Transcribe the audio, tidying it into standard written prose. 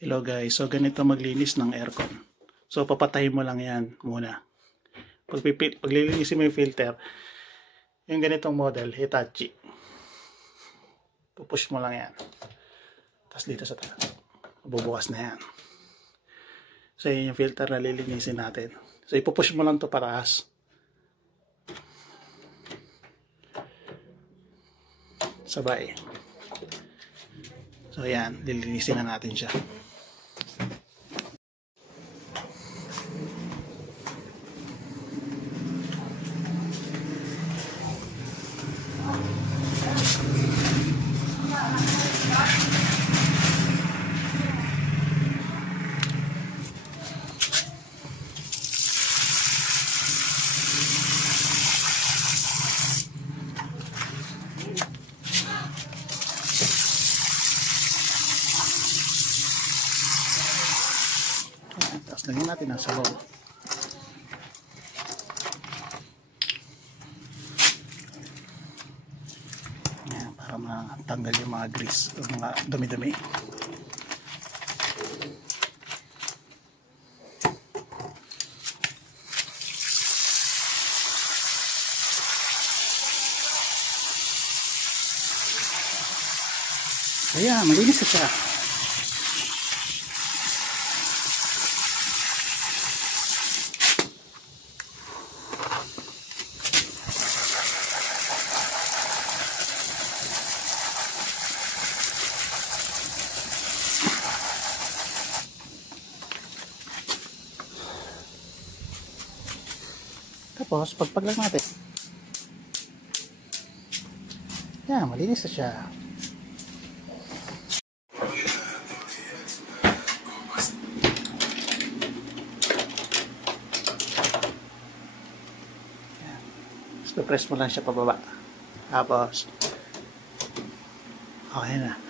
Hello guys, so ganito maglinis ng aircon. So papatayin mo lang yan muna. Paglilinisin mo yung filter, yung ganitong model, Hitachi. Pupush mo lang yan. Tapos dito sa taas, bubukas na yan. So yun yung filter na lilinisin natin. So ipupush mo lang to paraas. Sabay. So yan, lilinisin na natin siya. Tapos lagyan natin ang sabaw. Yan, para matanggal yung mga grease o mga dumi-dumi. Ayan, malinis na siya. Tapos, pagpag lang natin. Yan, malinis na siya. Yan. Tapos, press mo lang siya pababa. Tapos, okay na.